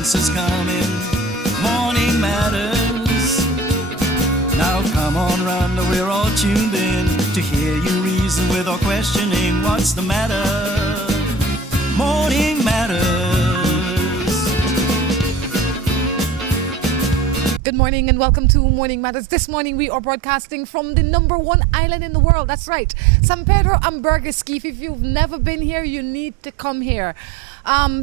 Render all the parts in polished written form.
answer's coming. Morning matters. Now come on, Rhonda, we're all tuned in to hear you reason without questioning what's the matter. Morning matters. Good morning and welcome to Morning Matters. This morning we are broadcasting from the #1 island in the world. That's right, San Pedro and Bergesquif. If you've never been here, you need to come here.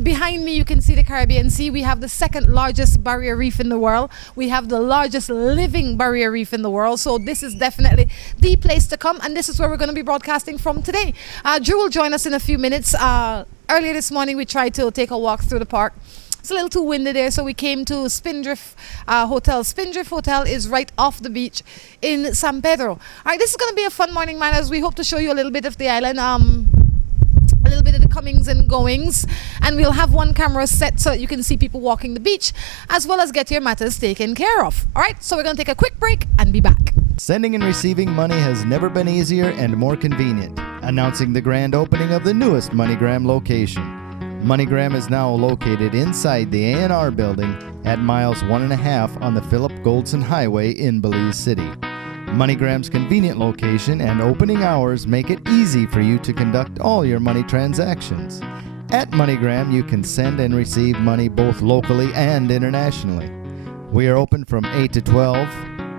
Behind me you can see the Caribbean Sea. We have the second largest barrier reef in the world. We have the largest living barrier reef in the world. So this is definitely the place to come, and this is where we're going to be broadcasting from today. Drew will join us in a few minutes. Earlier this morning we tried to take a walk through the park. It's a little too windy there, so we came to Spindrift Hotel. Spindrift Hotel is right off the beach in San Pedro. All right, this is going to be a fun morning, Matters. We hope to show you a little bit of the island, a little bit of the comings and goings, and we'll have one camera set so that you can see people walking the beach, as well as get your matters taken care of. All right, so we're going to take a quick break and be back. Sending and receiving money has never been easier and more convenient. Announcing the grand opening of the newest MoneyGram location. MoneyGram is now located inside the A&R building at miles 1.5 on the Philip Goldson Highway in Belize City. MoneyGram's convenient location and opening hours make it easy for you to conduct all your money transactions. At MoneyGram, you can send and receive money both locally and internationally. We are open from 8 to 12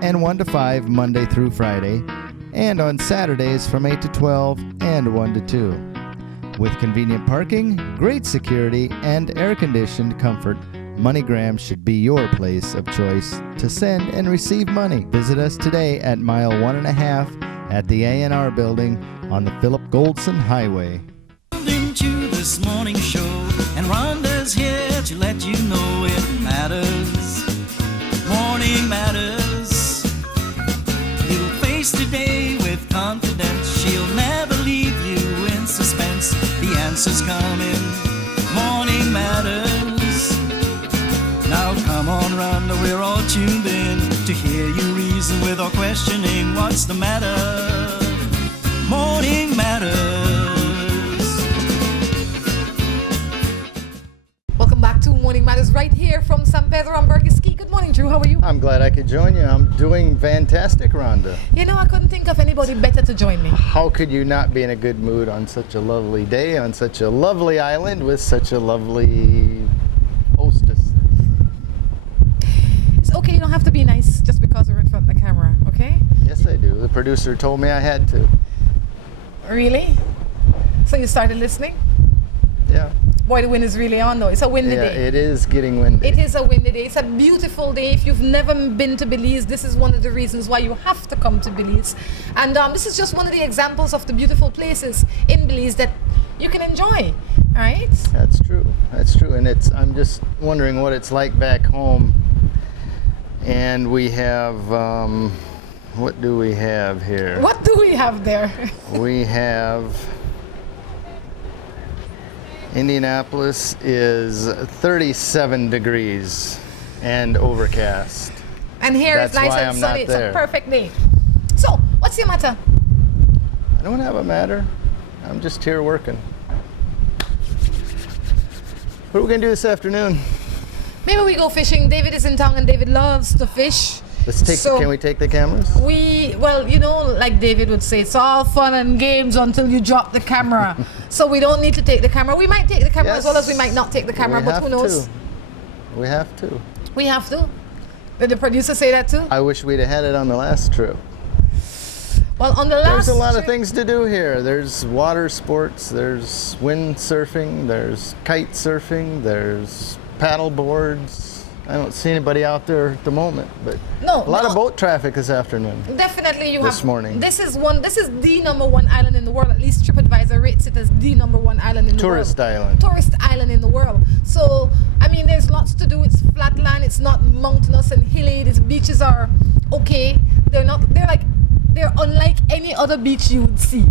and 1 to 5 Monday through Friday, and on Saturdays from 8 to 12 and 1 to 2. With convenient parking, great security, and air-conditioned comfort, MoneyGram should be your place of choice to send and receive money. Visit us today at mile 1.5 at the A&R building on the Philip Goldson Highway. Into this morning show, and Rhonda's here to let you know it matters. Morning matters. You'll face today with confidence. She'll never leave you in suspense. The answer's coming. Morning matters. Now come on, Rhonda, we're all tuned in to hear you reason without questioning what's the matter. Morning matters. Welcome back to Morning Matters right here from San Pedro and Bergesquif. Good morning, Drew. How are you? I'm glad I could join you. I'm doing fantastic, Rhonda. You know, I couldn't think of anybody better to join me. How could you not be in a good mood on such a lovely day, on such a lovely island with such a lovely hostess? It's okay, you don't have to be nice just because we're in front of the camera, okay? Yes, I do. The producer told me I had to. Really? So you started listening? Yeah. Boy, the wind is really on though. It's a windy Yeah, day. it is getting windy. It is a windy day. It's a beautiful day. If you've never been to Belize, this is one of the reasons why you have to come to Belize. And this is just one of the examples of the beautiful places in Belize that you can enjoy, right? That's true. That's true. And I'm just wondering what it's like back home. And we have, what do we have here? What do we have there? We have, Indianapolis is 37 degrees and overcast. And here it's That's nice why and I'm sunny. not It's there. a perfect day. So, what's your matter? I don't have a matter. I'm just here working. What are we going to do this afternoon? Maybe we go fishing. David is in town and David loves to fish. Can we take the cameras? Well, you know, like David would say, it's all fun and games until you drop the camera. So we don't need to take the camera. We might take the camera as well as we might not take the camera, but who knows? We have to. We have to. Did the producer say that too? I wish we'd have had it on the last trip. Well, on the last There's a lot of trip, things to do here. There's water sports, there's wind surfing, there's kite surfing, there's paddle boards. I don't see anybody out there at the moment, but a lot of boat traffic this afternoon. Definitely this morning. This is the #1 island in the world. At least TripAdvisor rates it as the #1 island in the world. Tourist island. Tourist island in the world. So, I mean, there's lots to do. It's flat land. It's not mountainous and hilly. These beaches are okay. They're unlike any other beach you would see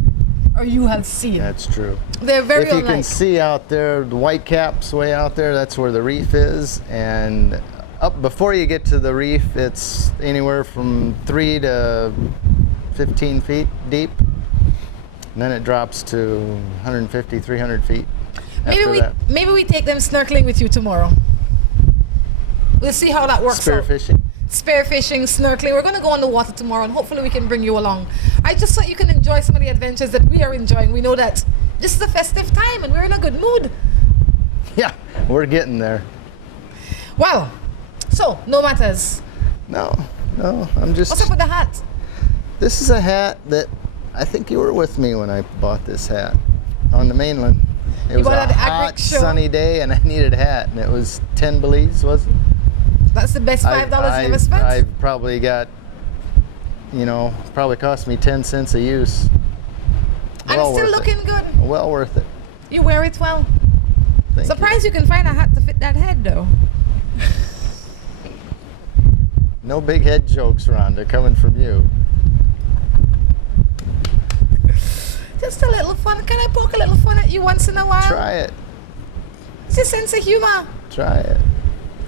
or you have seen. That's true. They're very If you unlike. can see out there, the white caps way out there, that's where the reef is. And up before you get to the reef, it's anywhere from 3 to 15 feet deep. And then it drops to 150, 300 feet after that. Maybe we take them snorkeling with you tomorrow. We'll see how that works out. Spearfishing. Spearfishing, snorkeling. We're going to go on the water tomorrow, and hopefully we can bring you along. Just so you can enjoy some of the adventures that we are enjoying. We know that this is a festive time and we're in a good mood. Yeah, we're getting there. Well, so no matters. No, I'm just... What's up with the hat? This is a hat that I think you were with me when I bought this hat on the mainland. It was bought it a at the hot, Agric show? sunny day, and I needed a hat, and it was 10 Belize, was it? That's the best $5 you ever spent? I've probably got, probably cost me 10 cents a use. And it's still looking good. Well worth it. You wear it well. Thank Surprised you can find a hat to fit that head, though. No big head jokes, Rhonda, coming from you. Just a little fun. Can I poke a little fun at you once in a while? Try it. It's your sense of humor. Try it.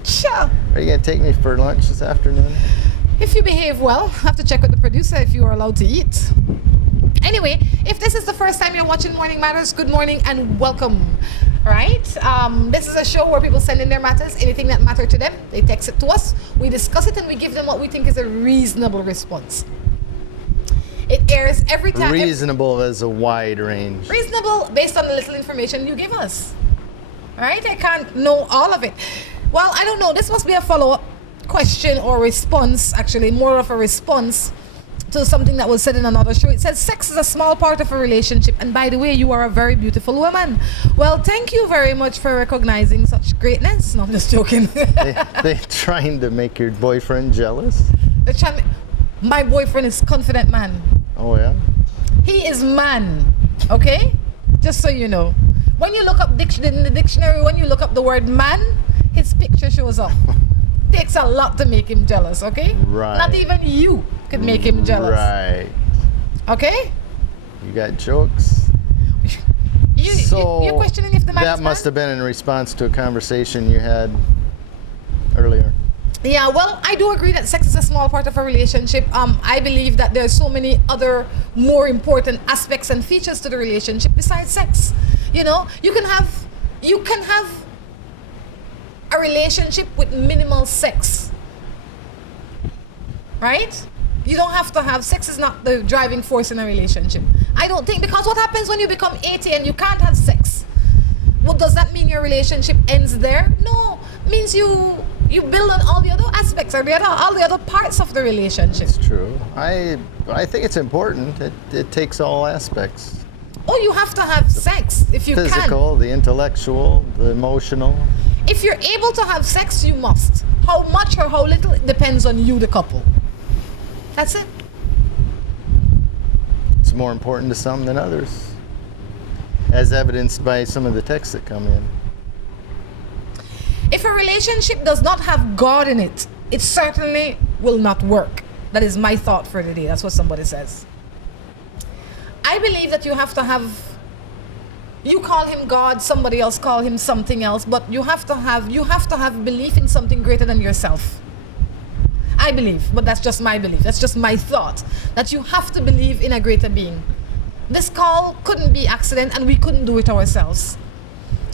Sure. Are you going to take me for lunch this afternoon? If you behave well, I have to check with the producer if you are allowed to eat. Anyway, if this is the first time you're watching Morning Matters, good morning and welcome. Right? This is a show where people send in their matters, anything that matters to them. They text it to us, we discuss it, and we give them what we think is a reasonable response. It airs every time. Reasonable as a wide range. Reasonable based on the little information you give us. Right? I can't know all of it. Well, I don't know. This must be a follow-up question or response, actually, more of a response to something that was said in another show. It says sex is a small part of a relationship, and by the way, you are a very beautiful woman. Well, thank you very much for recognizing such greatness. No, I'm just joking. They trying to make your boyfriend jealous? My boyfriend is confident man. Oh yeah? He is man, okay? Just so you know. When you look up in the dictionary, when you look up the word man, his picture shows up. Takes a lot to make him jealous, okay? Right. Not even you could make him jealous. Right. Okay? You got jokes? You're questioning if the man is that must have been in response to a conversation you had earlier. Yeah, well, I do agree that sex is a small part of a relationship. I believe that there are so many other more important aspects and features to the relationship besides sex. You know, you can have a relationship with minimal sex. Right? You don't have to have sex. Is not the driving force in a relationship. I don't think, because what happens when you become 80 and you can't have sex? Well, does that mean your relationship ends there? No, it means you build on all the other aspects or all the other parts of the relationship. It's true. I think it's important. It takes all aspects. Oh, you have to have sex if you Physical, can. Physical, the intellectual, the emotional. If you're able to have sex, you must. How much or how little, it depends on you, the couple. That's it. It's more important to some than others, as evidenced by some of the texts that come in. If a relationship does not have God in it, it certainly will not work. That is my thought for the day. That's what somebody says. I believe that you have to have, you call him God, somebody else call him something else, but you have to have belief in something greater than yourself. I believe, but that's just my belief. That's just my thought, that you have to believe in a greater being. This call couldn't be accident, and we couldn't do it ourselves.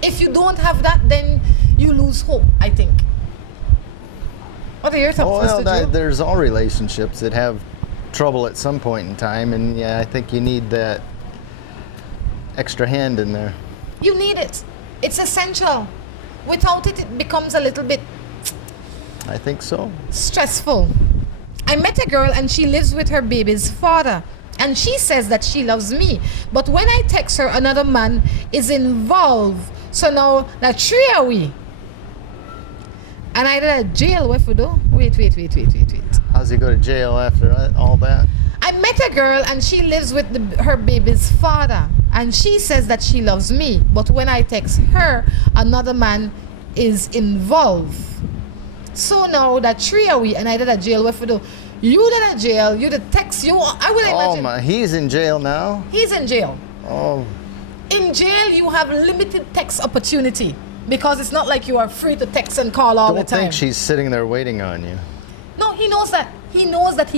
If you don't have that, then you lose hope, I think. What are your thoughts, Mr. Joe? There's all relationships that have trouble at some point in time, and yeah, I think you need that extra hand in there. You need it. It's essential. Without it, it becomes a little bit... I think so. Stressful. I met a girl and she lives with her baby's father. And she says that she loves me. But when I text her, another man is involved. So now, that three are we. And I did a jail. What if we do? Wait. How's he go to jail after all that? I met a girl and she lives with her baby's father. And she says that she loves me. But when I text her, another man is involved. So now that three are we, and I did a jail. What if we do? You did a jail. You did text. I would imagine. Oh my! He's in jail now. He's in jail. Oh. In jail, you have limited text opportunity because it's not like you are free to text and call all the time. Don't think she's sitting there waiting on you. No, he knows that. He knows that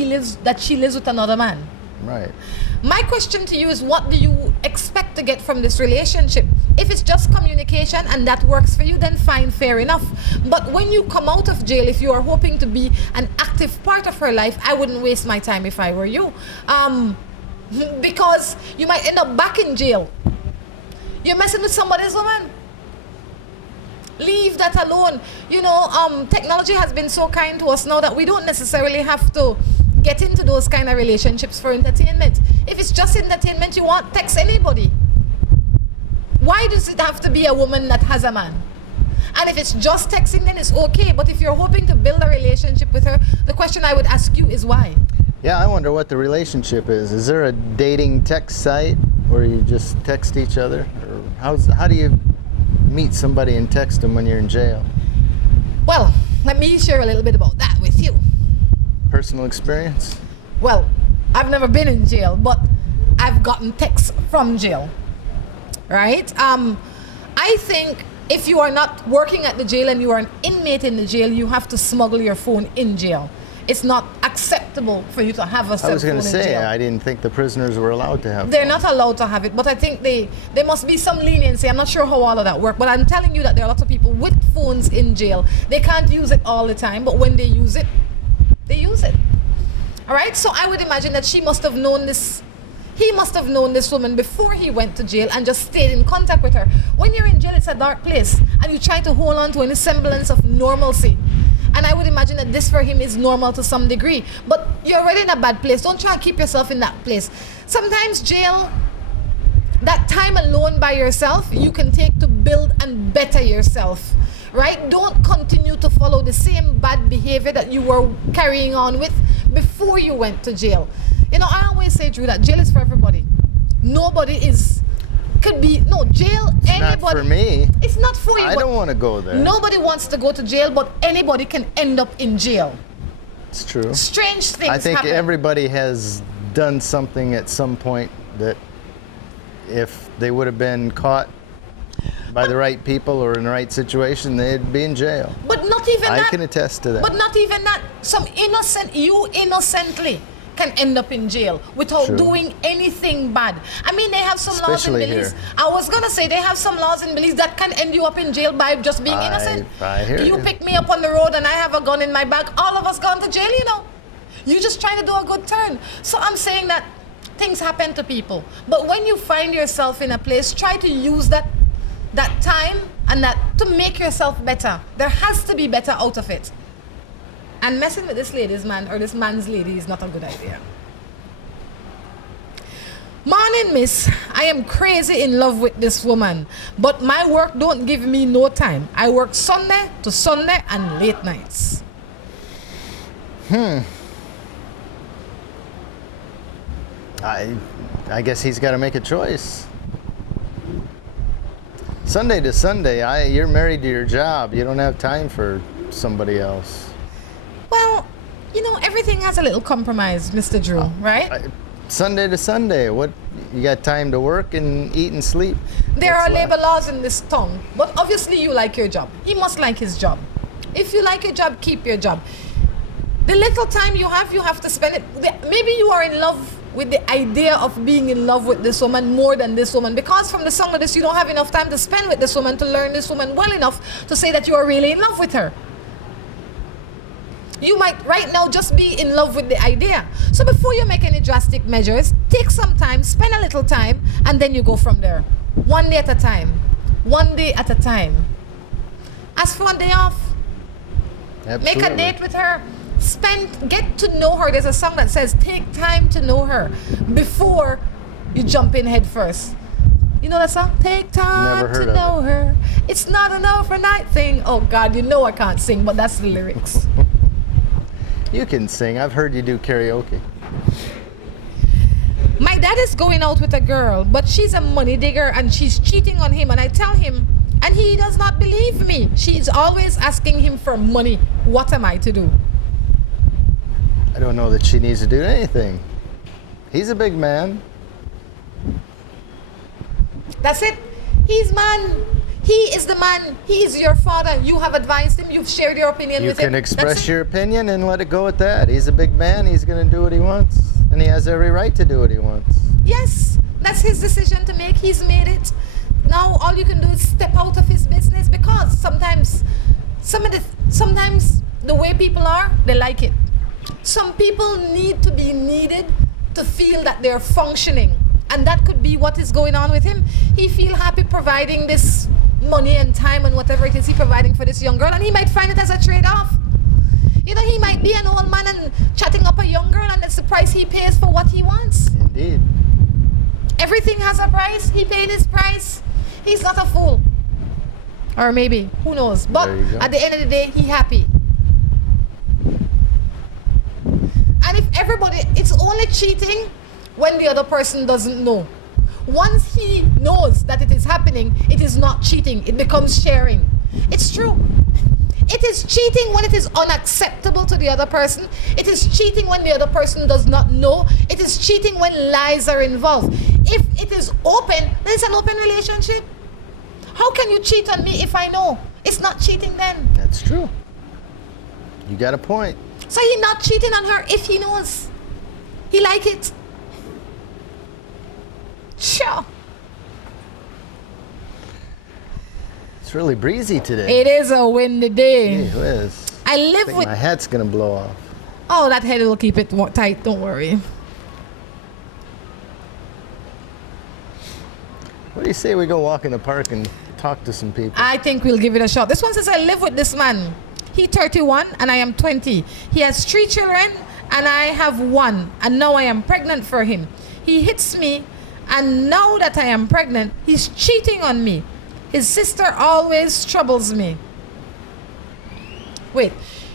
she lives with another man. Right. My question to you is, what do you expect to get from this relationship? If it's just communication and that works for you, then fine, fair enough. But when you come out of jail, if you are hoping to be an active part of her life, I wouldn't waste my time if I were you. Because you might end up back in jail. You're messing with somebody's woman. Leave that alone. You know, technology has been so kind to us now that we don't necessarily have to get into those kind of relationships for entertainment. If it's just entertainment you want, text anybody. Why does it have to be a woman that has a man? And if it's just texting, then it's okay. But if you're hoping to build a relationship with her, the question I would ask you is why? Yeah, I wonder what the relationship is. Is there a dating text site where you just text each other? Or how do you meet somebody and text them when you're in jail? Well, let me share a little bit about that with you. Personal experience? Well, I've never been in jail, but I've gotten texts from jail. Right? I think if you are not working at the jail and you are an inmate in the jail, you have to smuggle your phone in jail. It's not acceptable for you to have a cell phone in jail. I was going to say, I didn't think the prisoners were allowed to have They're phones. not allowed to have it, but I think there must be some leniency. I'm not sure how all of that works, but I'm telling you that there are lots of people with phones in jail. They can't use it all the time, but when they use it, they use it. All right? So I would imagine that he must have known this woman before he went to jail and just stayed in contact with her. When you're in jail, it's a dark place, and you try to hold on to any semblance of normalcy. And I would imagine that this for him is normal to some degree. But you're already in a bad place. Don't try to keep yourself in that place. Sometimes jail, that time alone by yourself, you can take to build and better yourself. Right? Don't continue to follow the same bad behavior that you were carrying on with before you went to jail. You know, I always say, Drew, that jail is for everybody. Jail, anybody. It's not for me. It's not for you. I don't want to go there. Nobody wants to go to jail, but anybody can end up in jail. It's true. Strange things I think happen. everybody has done something at some point that if they would have been caught by the right people or in the right situation, they'd be in jail. But not even that. I can attest to that. But not even that. You innocently can end up in jail without True. doing anything bad. I mean, they have some Especially laws in Belize. here. I was going to say they have some laws in Belize that can end you up in jail by just being innocent. I hear you you. pick me up on the road and I have a gun in my bag, all of us gone to jail, you know. You're just trying to do a good turn. So I'm saying that things happen to people. But when you find yourself in a place, try to use that time and that to make yourself better. There has to be better out of it. And messing with this lady's man or this man's lady is not a good idea. Morning, miss. I am crazy in love with this woman, but my work don't give me no time. I work Sunday to Sunday and late nights. I guess he's got to make a choice. Sunday to Sunday, you're married to your job. You don't have time for somebody else. Well, you know, everything has a little compromise, Mr. Drew, right? Sunday to Sunday, what you got time to work and eat and sleep? There What's are left? labor laws in this town, but obviously you like your job. He must like his job. If you like your job, keep your job. The little time you have to spend it. Maybe you are in love with the idea of being in love with this woman more than this woman, because from the song of this, you don't have enough time to spend with this woman to learn this woman well enough to say that you are really in love with her. You might right now just be in love with the idea. So before you make any drastic measures, take some time, spend a little time, and then you go from there. One day at a time. One day at a time. Ask for one day off. Absolutely. Make a date with her. Get to know her. There's a song that says, take time to know her before you jump in head first. You know that song? Take time Never heard to of know her. It's not an overnight thing. Oh God, you know I can't sing, but that's the lyrics. You can sing. I've heard you do karaoke. My dad is going out with a girl, but she's a money digger and she's cheating on him. And I tell him, and he does not believe me. She's always asking him for money. What am I to do? I don't know that she needs to do anything. He's a big man. That's it. He's man. He is the man. He is your father. You have advised him. You've shared your opinion You with him. can That's express it. your opinion and let it go at that. He's a big man. He's going to do what he wants. And he has every right to do what he wants. Yes, that's his decision to make. He's made it. now all you can do is step out of his business, because sometimes the way people are, they like it. Some people need to be needed to feel that they're functioning, and that could be what is going on with him. He feel happy providing this money and time and whatever it is he providing for this young girl, and he might find it as a trade-off. You know, he might be an old man and chatting up a young girl, and that's the price he pays for what he wants. Indeed. Everything has a price. He paid his price. He's not a fool. Or maybe, who knows. But There you go. at the end of the day, he happy. And if everybody, it's only cheating when the other person doesn't know. Once he knows that it is happening, it is not cheating. It becomes sharing. It's true. It is cheating when it is unacceptable to the other person. It is cheating when the other person does not know. It is cheating when lies are involved. If it is open, then it's an open relationship. How can you cheat on me if I know? It's not cheating then. That's true. You got a point. So he's not cheating on her if he knows. He like it. Sure. It's really breezy today. It is a windy day. Gee whiz. I I live think with... my hat's gonna blow off. Oh, that head will keep it tight. Don't worry. What do you say we go walk in the park and talk to some people? I think we'll give it a shot. This one says, I live with this man. He 31 and I am 20. He has 3 children and I have 1. And now I am pregnant for him. He hits me, and now that I am pregnant, he's cheating on me. His sister always troubles me. Wait,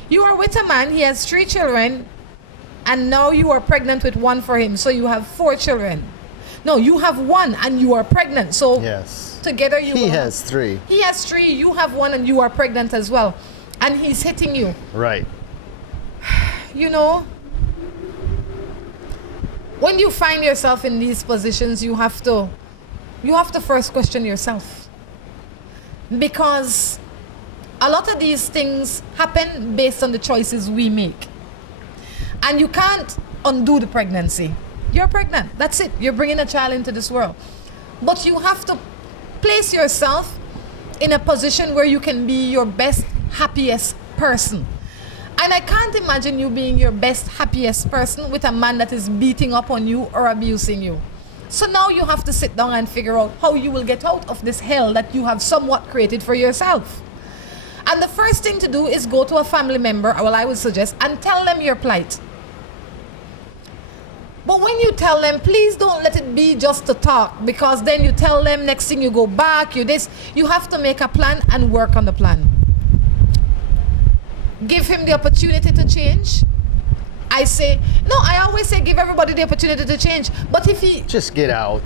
you are with a man, he has 3 children, and now you are pregnant with 1 for him. So you have 4 children. No, you have 1 and you are pregnant. So Yes. together you He will has 3. He has 3, you have 1, and you are pregnant as well. And he's hitting you. Right. You know, when you find yourself in these positions, you have to first question yourself. Because a lot of these things happen based on the choices we make. And you can't undo the pregnancy. You're pregnant. That's it. You're bringing a child into this world. But you have to place yourself in a position where you can be your best, happiest person. And I can't imagine you being your best, happiest person with a man that is beating up on you or abusing you. So now you have to sit down and figure out how you will get out of this hell that you have somewhat created for yourself. And the first thing to do is go to a family member, well, I would suggest, and tell them your plight. But when you tell them, please don't let it be just a talk, because then you tell them, next thing you go back, you this. You have to make a plan and work on the plan. Give him the opportunity to change. I always say give everybody the opportunity to change. But if he... Just get out.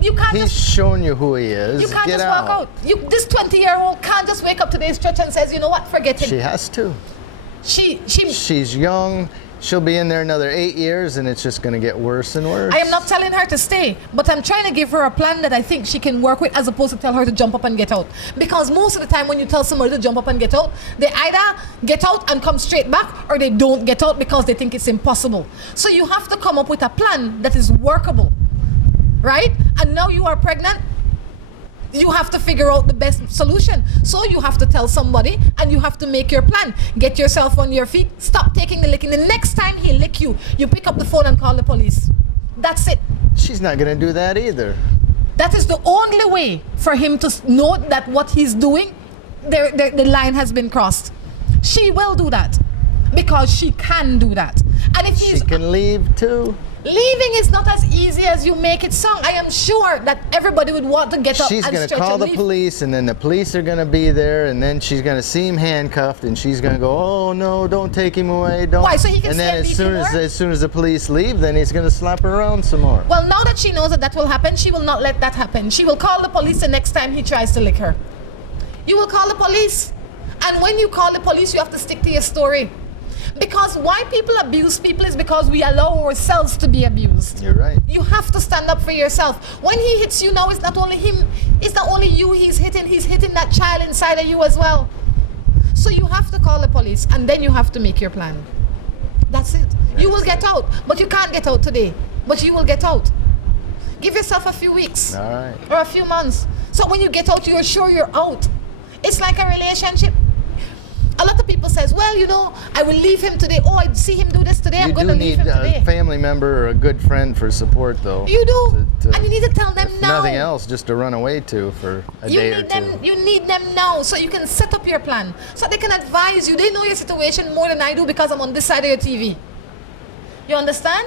You can't He's just... shown you who he is. You can't Get just out. walk out. This 20-year-old can't just wake up today's church and says, you know what, forget it. She has to. She's young. She'll be in there another 8 years, and it's just going to get worse and worse. I am not telling her to stay, but I'm trying to give her a plan that I think she can work with, as opposed to tell her to jump up and get out. Because most of the time when you tell somebody to jump up and get out, they either get out and come straight back, or they don't get out because they think it's impossible. So you have to come up with a plan that is workable, right? And now you are pregnant. You have to figure out the best solution. So you have to tell somebody, and you have to make your plan. Get yourself on your feet. Stop taking the licking. The next time he lick you, you pick up the phone and call the police. That's it. She's not going to do that either. That is the only way for him to know that what he's doing, the line has been crossed. She will do that because she can do that. And if She can leave too. leaving is not as easy as you make it sound. I am sure that everybody would want to get up She's and going to stretch call and the leave. police, and then the police are going to be there, and then she's going to see him handcuffed, and she's going to go, "Oh no, don't take him away, don't." Why, so he can and then stay and beat you more? as soon as the police leave, then he's going to slap her around some more. Well, now that she knows that will happen, she will not let that happen. She will call the police the next time he tries to lick her. You will call the police. And when you call the police, you have to stick to your story. Because why people abuse people is because we allow ourselves to be abused. You're right. You have to stand up for yourself. When he hits you now, it's not only him, it's not only you he's hitting that child inside of you as well. So you have to call the police, and then you have to make your plan. That's it. You will get out, but you can't get out today. But you will get out. Give yourself a few weeks All right. or a few months. So when you get out, you're sure you're out. It's like a relationship. A lot of people says, well, you know, I will leave him today. Oh, I see him do this today. I'm going to leave him today. You do need a family member or a good friend for support, though. You do. And you need to tell them if now. Nothing else, just to run away to for a day or two. You need them now so you can set up your plan. So they can advise you. They know your situation more than I do because I'm on this side of your TV. You understand?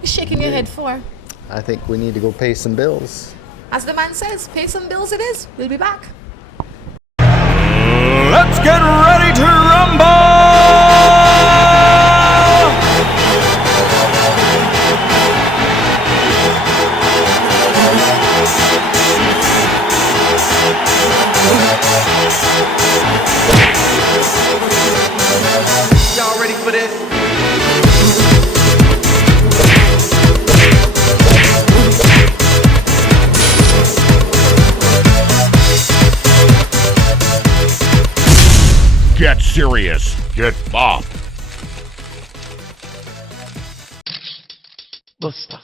You're shaking your head for. I think we need to go pay some bills. As the man says, pay some bills it is. We'll be back. Let's get ready to rumble! Y'all ready for this? Get serious. Get bopped. Buster.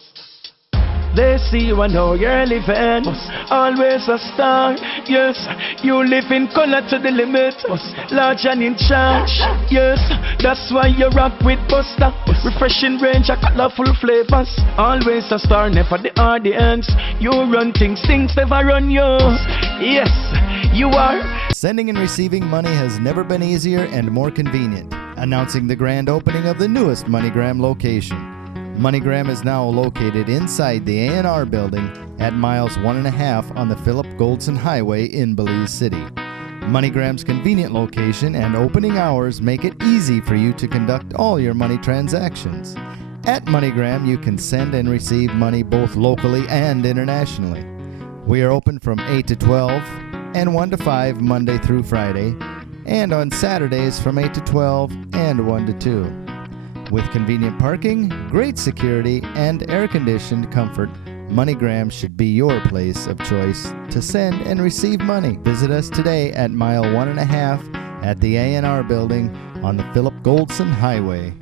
They see you and know you're living. Always a star. Yes, you live in color to the limit. Large and in charge. Yes, that's why you rock with Buster. Refreshing range of colorful flavors. Always a star, never the audience. You run things never run you. Yes, you are. Sending and receiving money has never been easier and more convenient. Announcing the grand opening of the newest MoneyGram location. MoneyGram is now located inside the A&R building at miles 1.5 on the Philip Goldson Highway in Belize City. MoneyGram's convenient location and opening hours make it easy for you to conduct all your money transactions. At MoneyGram, you can send and receive money both locally and internationally. We are open from 8 to 12 and 1 to 5 Monday through Friday, and on Saturdays from 8 to 12 and 1 to 2. With convenient parking, great security, and air-conditioned comfort, MoneyGram should be your place of choice to send and receive money. Visit us today at mile 1.5 at the A&R building on the Philip Goldson Highway.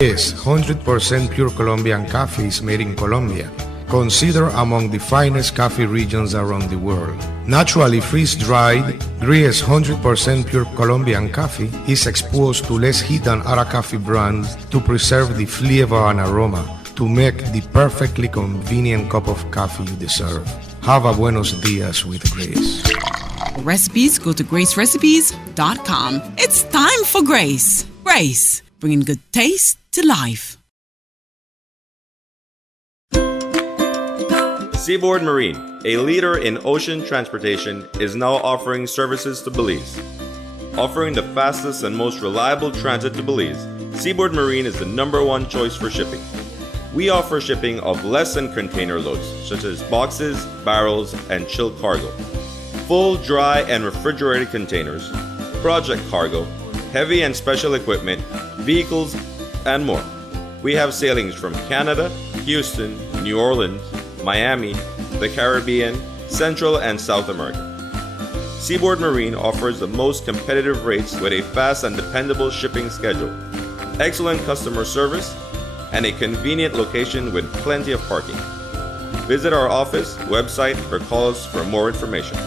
Yes, 100% pure Colombian coffee is made in Colombia, considered among the finest coffee regions around the world. Naturally freeze-dried, Grier's 100% pure Colombian coffee is exposed to less heat than other coffee brands to preserve the flavor and aroma to make the perfectly convenient cup of coffee you deserve. Have a buenos dias with Grace. Recipes, go to gracerecipes.com. It's time for Grace. Grace, bringing good taste to life. Seaboard Marine, a leader in ocean transportation, is now offering services to Belize. Offering the fastest and most reliable transit to Belize, Seaboard Marine is the #1 choice for shipping. We offer shipping of less than container loads, such as boxes, barrels, and chilled cargo, full, dry, and refrigerated containers, project cargo, heavy and special equipment, vehicles, and more. We have sailings from Canada, Houston, New Orleans, Miami, the Caribbean, Central and South America. Seaboard Marine offers the most competitive rates with a fast and dependable shipping schedule, excellent customer service, and a convenient location with plenty of parking. Visit our office, website, or call us for more information.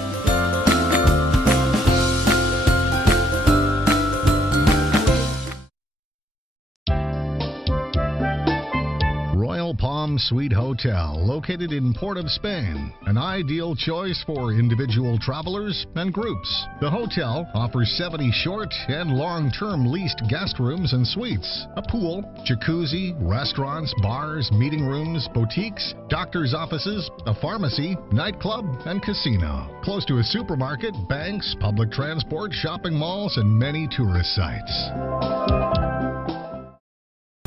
Palm Suite Hotel, located in Port of Spain, an ideal choice for individual travelers and groups. The hotel offers 70 short and long-term leased guest rooms and suites, a pool, jacuzzi, restaurants, bars, meeting rooms, boutiques, doctor's offices, a pharmacy, nightclub, and casino. Close to a supermarket, banks, public transport, shopping malls, and many tourist sites.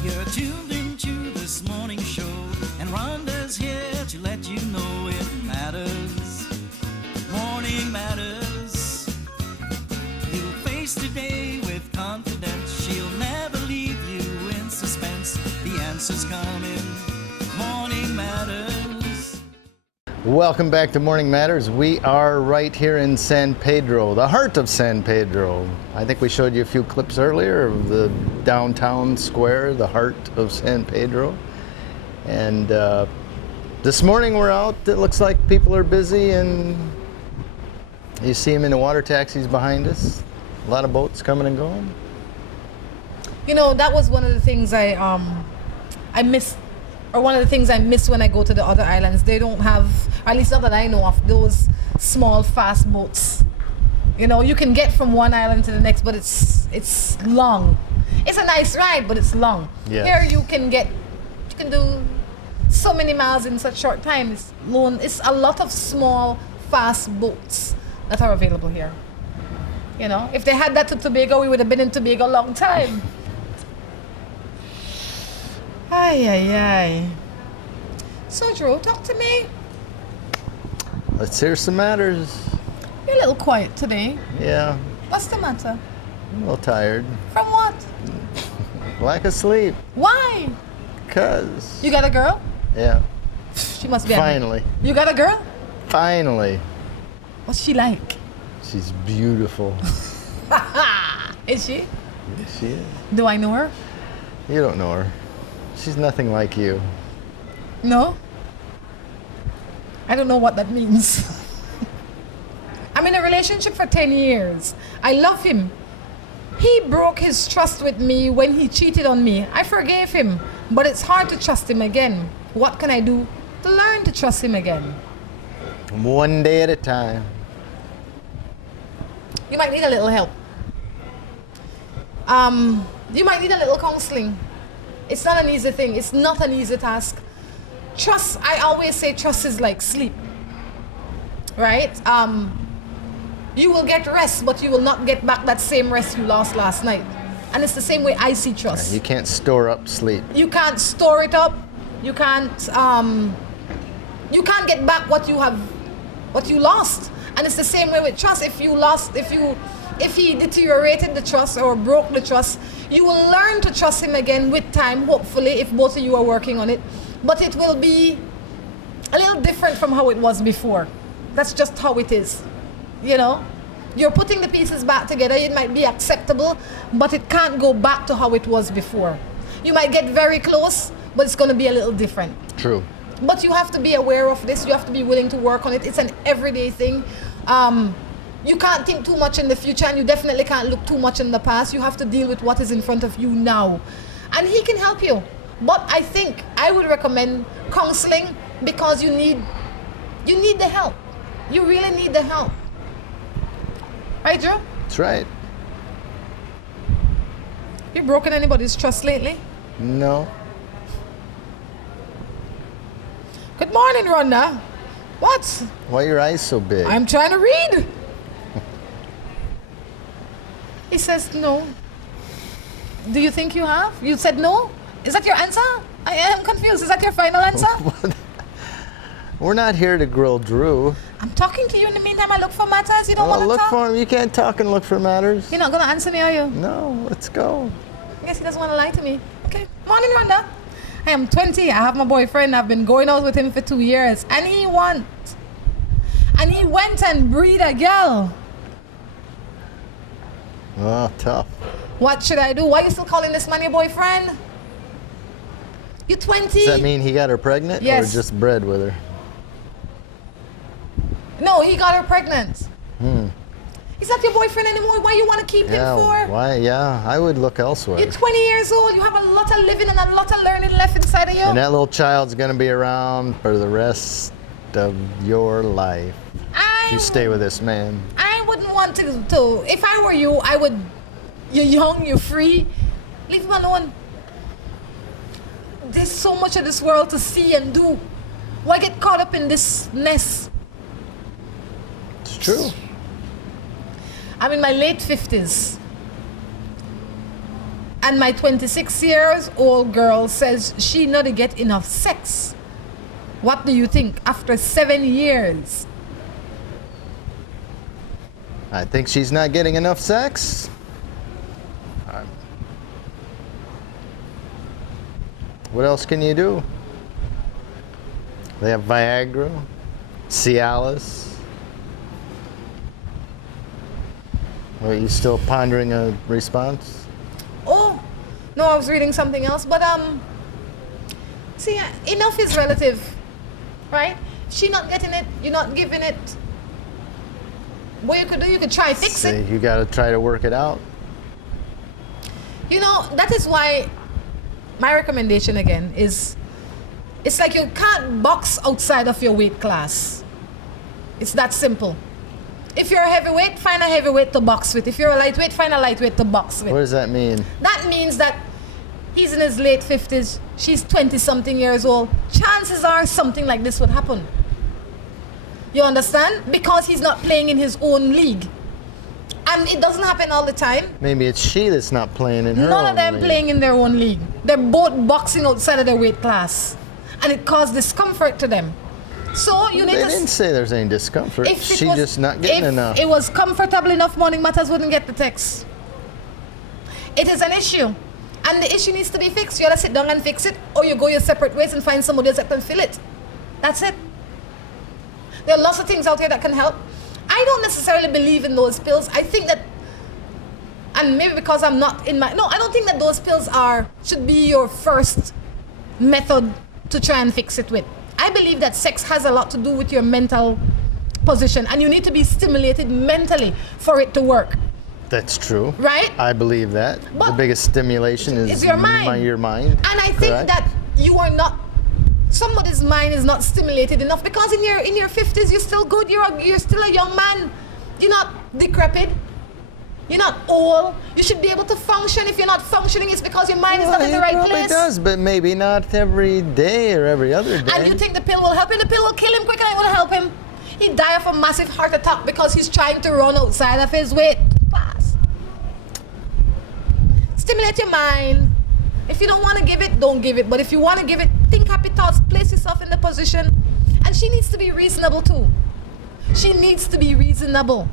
You're tuned into this morning show, and Rhonda's here to let you know it matters. Morning matters. You'll face today with confidence. She'll never leave you in suspense. The answer's coming. Morning matters. Welcome back to Morning Matters. We are right here in San Pedro, the heart of San Pedro. I think we showed you a few clips earlier of the downtown square, the heart of San Pedro. And This morning we're out. It looks like people are busy, and you see them in the water taxis behind us. A lot of boats coming and going. You know, that was one of the things I miss, or one of the things I miss when I go to the other islands. They don't have, at least not that I know of, those small, fast boats. You know, you can get from one island to the next, but it's long. It's a nice ride, but it's long. Yes. Here you can do so many miles in such short time. It's a lot of small, fast boats that are available here. You know, if they had that to Tobago, we would have been in Tobago a long time. Ay, ay, ay. So, Drew, talk to me. Let's hear some matters. You're a little quiet today. Yeah, What's the matter? I'm a little tired. From what? Lack of sleep. Why? 'Cause. You got a girl? Yeah. She must be happy. Finally. You got a girl? Finally. What's she like? She's beautiful. Is she? Yes, she is. Do I know her? You don't know her. She's nothing like you. No? I don't know what that means. I'm in a relationship for 10 years. I love him. He broke his trust with me when he cheated on me. I forgave him, but it's hard to trust him again. What can I do to learn to trust him again? One day at a time. You might need a little help. You might need a little counseling. It's not an easy thing. It's not an easy task. Trust, I always say trust is like sleep. Right? You will get rest, but you will not get back that same rest you lost last night. And it's the same way I see trust. You can't store up sleep. You can't store it up. You can't get back what you lost. And it's the same way with trust. If he deteriorated the trust or broke the trust, you will learn to trust him again with time, hopefully, if both of you are working on it. But it will be a little different from how it was before. That's just how it is. You know? You're putting the pieces back together. It might be acceptable, but it can't go back to how it was before. You might get very close, but it's going to be a little different. True. But you have to be aware of this. You have to be willing to work on it. It's an everyday thing. You can't think too much in the future, and you definitely can't look too much in the past. You have to deal with what is in front of you now. And he can help you. But I think I would recommend counseling because you need the help. You really need the help. Right, Joe? That's right. You broken anybody's trust lately? No. Good morning, Rhonda. What? Why are your eyes so big? I'm trying to read. He says no. Do you think you have? You said no? Is that your answer? I am confused. Is that your final answer? We're not here to grill Drew. I'm talking to you. In the meantime, I look for matters. You don't want to look talk? for him. You can't talk and look for matters. You're not going to answer me, are you? No, let's go. I guess he doesn't want to lie to me. Okay. Morning, Rhonda. I am 20. I have my boyfriend. I've been going out with him for 2 years. And he went and breed a girl. Oh, tough. What should I do? Why are you still calling this man your boyfriend? You're 20. Does that mean he got her pregnant? Yes. Or just bred with her? No, he got her pregnant. He's not your boyfriend anymore. Why you want to keep him for? Why? Yeah, I would look elsewhere. You're 20 years old. You have a lot of living and a lot of learning left inside of you. And that little child's going to be around for the rest of your life. If you stay with this man. I wouldn't want to. If I were you, I would. You're young, you're free. Leave him alone. There's so much of this world to see and do. Why get caught up in this mess? It's true. I'm in my late 50s. And my 26-year-old girl says she not to get enough sex. What do you think after 7 years? I think she's not getting enough sex. What else can you do? They have Viagra, Cialis. Are you still pondering a response? Oh, no, I was reading something else. But, see, enough is relative. right? She not getting it, you're not giving it. What you could do, you could try fix it. You got to try to work it out. You know, that is why my recommendation again is, it's like you can't box outside of your weight class. It's that simple. If you're a heavyweight, find a heavyweight to box with. If you're a lightweight, find a lightweight to box with. What does that mean? That means that he's in his late 50s, she's 20-something years old. Chances are something like this would happen. You understand? Because he's not playing in his own league. And it doesn't happen all the time. Maybe it's she that's not playing in her None own of them league. playing in their own league. They're both boxing outside of their weight class. And it caused discomfort to them. So you need They to... didn't say there's any discomfort. If it She's was- just not getting if enough. it was comfortable enough, Morning Matters wouldn't get the text. It is an issue. And the issue needs to be fixed. You gotta sit down and fix it, or you go your separate ways and find somebody else that can fill it. That's it. There are lots of things out here that can help. I don't necessarily believe in those pills. I think that, and maybe because I'm not in my... No, I don't think that those pills should be your first method to try and fix it with. I believe that sex has a lot to do with your mental position, and you need to be stimulated mentally for it to work. That's true. Right? I believe that. The But biggest stimulation is your mind. your mind. And I think Correct? that you are not... Somebody's mind is not stimulated enough because in your 50s you're still good. You're still a young man. You're not decrepit. You're not old. You should be able to function. If you're not functioning, it's because your mind is not in the right He probably place. does, but maybe not every day or every other day. And you think the pill will help him? The pill will kill him quicker than it will help him. He'd die of a massive heart attack because he's trying to run outside of his weight class. Stimulate your mind. If you don't want to give it, don't give it. But if you want to give it, think happy thoughts. Place yourself in the position. And she needs to be reasonable too. She needs to be reasonable.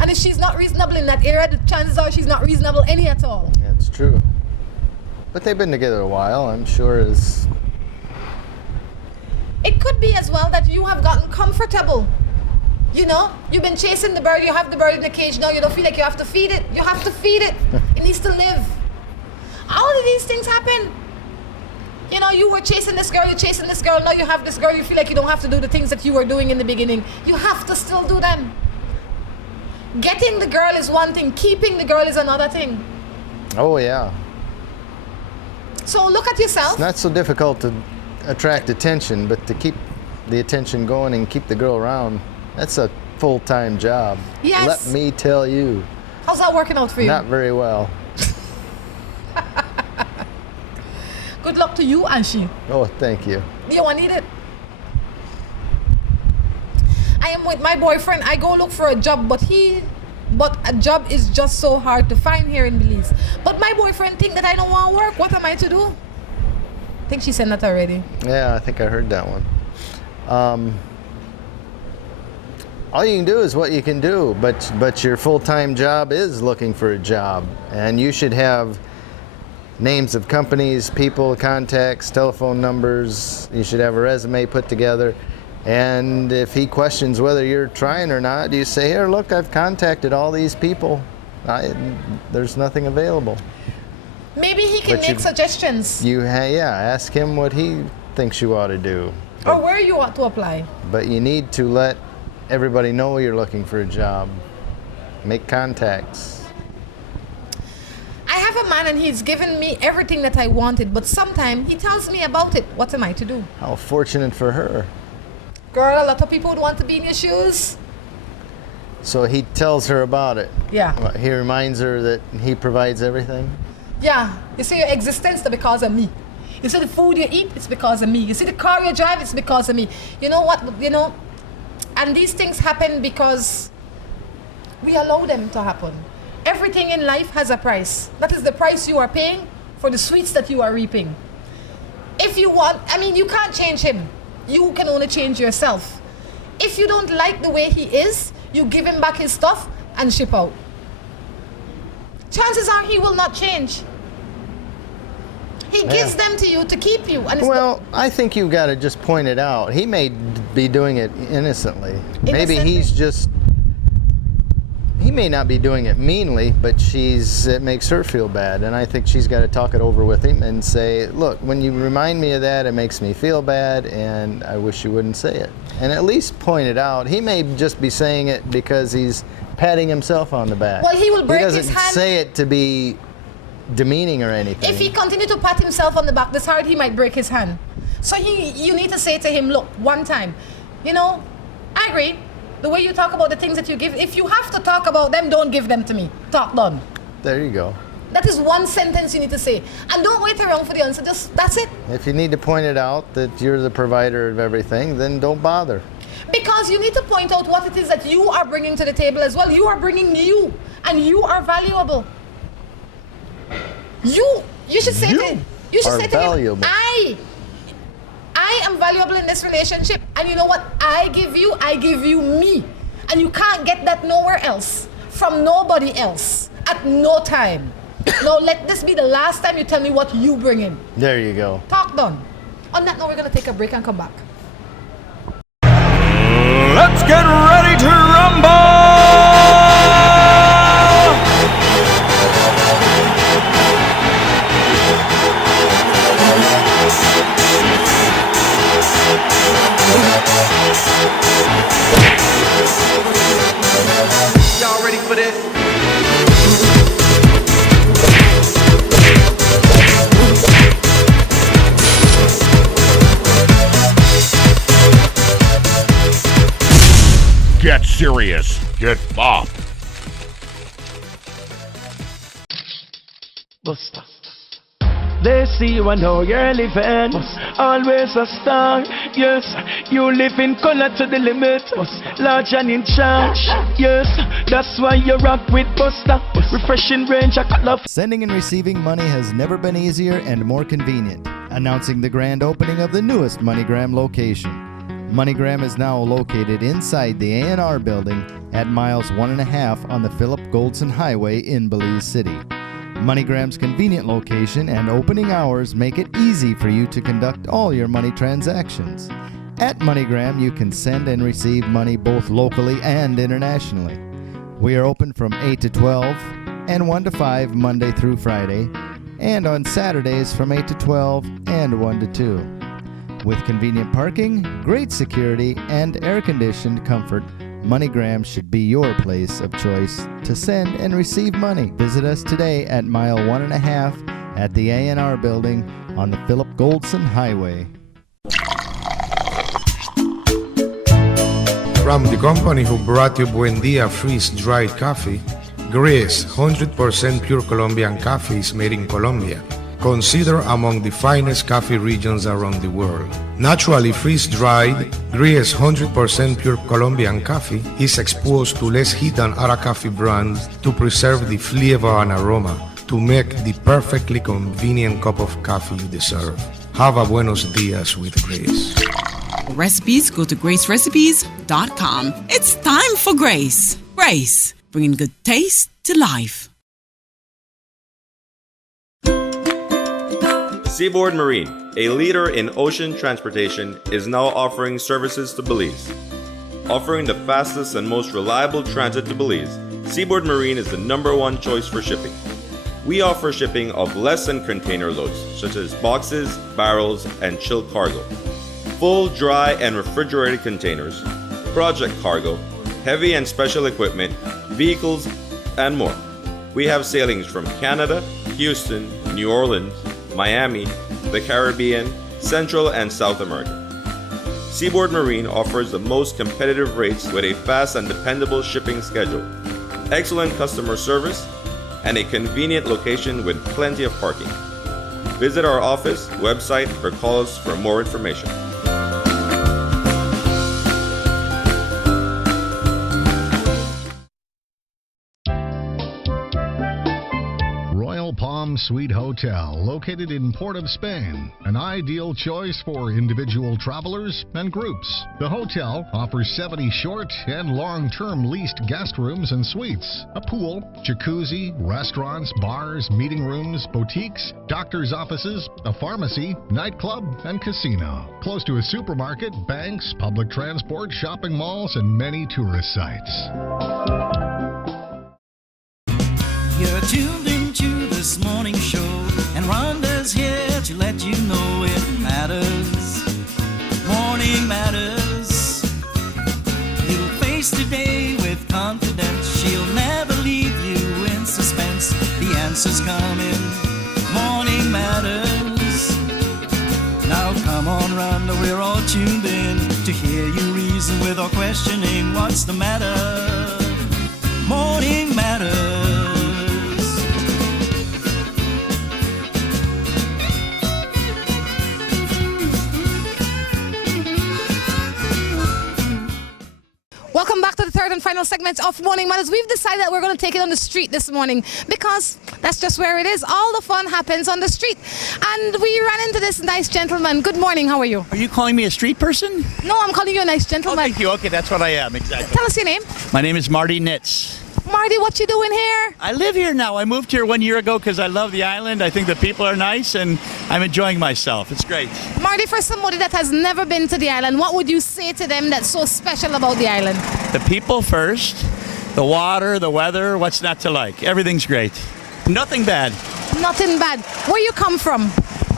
And if she's not reasonable in that area, the chances are she's not reasonable any at all. That's true. But they've been together a while, I'm sure. It could be as well that you have gotten comfortable. You know, you've been chasing the bird, you have the bird in the cage, now you don't feel like you have to feed it. You have to feed it. It needs to live. All of these things happen. You know, you were chasing this girl, you're chasing this girl, now you have this girl, you feel like you don't have to do the things that you were doing in the beginning. You have to still do them. Getting the girl is one thing, keeping the girl is another thing. Oh, yeah. So look at yourself. It's not so difficult to attract attention, but to keep the attention going and keep the girl around, that's a full-time job. Yes. Let me tell you. How's that working out for you? Not very well. Good luck to you and she. Oh, thank you. You want need it? I am with my boyfriend. I go look for a job, but a job is just so hard to find here in Belize. But my boyfriend think that I don't want to work. What am I to do? I think she said that already. Yeah, I think I heard that one. All you can do is what you can do, but your full-time job is looking for a job, and you should have names of companies, people, contacts, telephone numbers. You should have a resume put together. And if he questions whether you're trying or not, you say, here, look, I've contacted all these people. There's nothing available. Maybe he can make suggestions. Ask him what he thinks you ought to do. Or where you ought to apply. But you need to let everybody know you're looking for a job. Make contacts. I have a man and he's given me everything that I wanted, but sometimes he tells me about it. What am I to do? How fortunate for her. Girl, a lot of people would want to be in your shoes. So he tells her about it. Yeah. He reminds her that he provides everything. Yeah. You see your existence is because of me. You see the food you eat, it's because of me. You see the car you drive, it's because of me. You know what, and these things happen because we allow them to happen. Everything in life has a price. That is the price you are paying for the sweets that you are reaping. If you want, you can't change him. You can only change yourself. If you don't like the way he is, you give him back his stuff and ship out. Chances are he will not change. He gives them to you to keep you. And I think you've got to just point it out. He may be doing it innocently. Maybe he may not be doing it meanly, but it makes her feel bad. And I think she's got to talk it over with him and say, look, when you remind me of that, it makes me feel bad, and I wish you wouldn't say it. And at least point it out. He may just be saying it because he's patting himself on the back. Well, he will break his hand. He doesn't say it to be demeaning or anything. If he continues to pat himself on the back this hard, he might break his hand. So you need to say to him, look, one time, I agree. The way you talk about the things that you give, if you have to talk about them, don't give them to me. Talk done. There you go. That is one sentence you need to say. And don't wait around for the answer. That's it. If you need to point it out that you're the provider of everything, then don't bother. Because you need to point out what it is that you are bringing to the table as well. You are bringing you, and you are valuable. You should say to him, I am valuable in this relationship, and you know what? I give you me. And you can't get that nowhere else, from nobody else, at no time. Now let this be the last time you tell me what you bring in. There you go. Talk done. On that note, we're going to take a break and come back. Let's get ready to rumble! Y'all ready for this? Get serious. Get bopped. Buster. They see you and know you're living. Always a star. Yes, you live in color to the limit. Large and in charge. Yes, that's why you rock with Buster. Refreshing range of color. Sending and receiving money has never been easier and more convenient. Announcing the grand opening of the newest MoneyGram location. MoneyGram is now located inside the A&R building at miles 1.5 on the Philip Goldson Highway in Belize City. MoneyGram's convenient location and opening hours make it easy for you to conduct all your money transactions. At MoneyGram, you can send and receive money both locally and internationally. We are open from 8 to 12 and 1 to 5 Monday through Friday, and on Saturdays from 8 to 12 and 1 to 2. With convenient parking, great security, and air-conditioned comfort, MoneyGram should be your place of choice to send and receive money. Visit us today at mile 1.5 at the A&R building on the Philip Goldson Highway. From the company who brought you Buen Dia freeze-dried coffee, Gris 100% pure Colombian coffee is made in Colombia. Considered among the finest coffee regions around the world. Naturally freeze-dried, Gris 100% pure Colombian coffee is exposed to less heat than other coffee brands to preserve the flavor and aroma to make the perfectly convenient cup of coffee you deserve. Have a buenos dias with Grace. For recipes, go to gracerecipes.com. It's time for Grace. Grace, bringing good taste to life. Seaboard Marine, a leader in ocean transportation, is now offering services to Belize. Offering the fastest and most reliable transit to Belize, Seaboard Marine is the #1 choice for shipping. We offer shipping of less than container loads, such as boxes, barrels, and chilled cargo. Full, dry, and refrigerated containers, project cargo, heavy and special equipment, vehicles, and more. We have sailings from Canada, Houston, New Orleans, Miami, the Caribbean, Central and South America. Seaboard Marine offers the most competitive rates with a fast and dependable shipping schedule, excellent customer service, and a convenient location with plenty of parking. Visit our office, website, or call us for more information. Palm Suite Hotel, located in Port of Spain, an ideal choice for individual travelers and groups. The hotel offers 70 short and long-term leased guest rooms and suites, a pool, jacuzzi, restaurants, bars, meeting rooms, boutiques, doctor's offices, a pharmacy, nightclub, and casino. Close to a supermarket, banks, public transport, shopping malls, and many tourist sites. tuned into this morning show, and Rhonda's here to let you know it matters. Morning matters. You'll face today with confidence. She'll never leave you in suspense. The answer's coming. Morning matters. Now come on, Rhonda, we're all tuned in to hear you reason with or questioning what's the matter. Morning matters. Welcome back to the third and final segment of Morning Matters. We've decided that we're going to take it on the street this morning because that's just where it is. All the fun happens on the street. And we ran into this nice gentleman. Good morning. How are you? Are you calling me a street person? No, I'm calling you a nice Oh, gentleman. thank you. Okay, that's what I am, exactly. Tell us your name. My name is Marty Nitz. Marty, what you doing here? I live here now. I moved here 1 year ago because I love the island. I think the people are nice, and I'm enjoying myself. It's great. Marty, for somebody that has never been to the island, what would you say to them that's so special about the island? The people first, the water, the weather, what's not to like? Everything's great. Nothing bad. Nothing bad. Where you come from?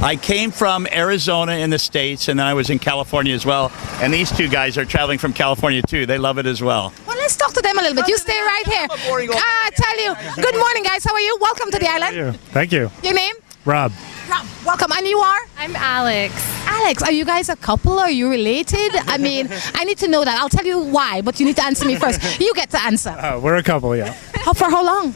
I came from Arizona in the States, and then I was in California as well. And these two guys are traveling from California, too. They love it as well. Well, let's talk to them a little bit. You stay right here. I tell you. Good morning, guys. How are you? Welcome to the island. Thank you. Your name? Rob. Rob. Welcome. And you are? I'm Alex. Alex, are you guys a couple? Are you related? I mean, I need to know that. I'll tell you why, but you need to answer me first. You get to answer. We're a couple, yeah. For how long?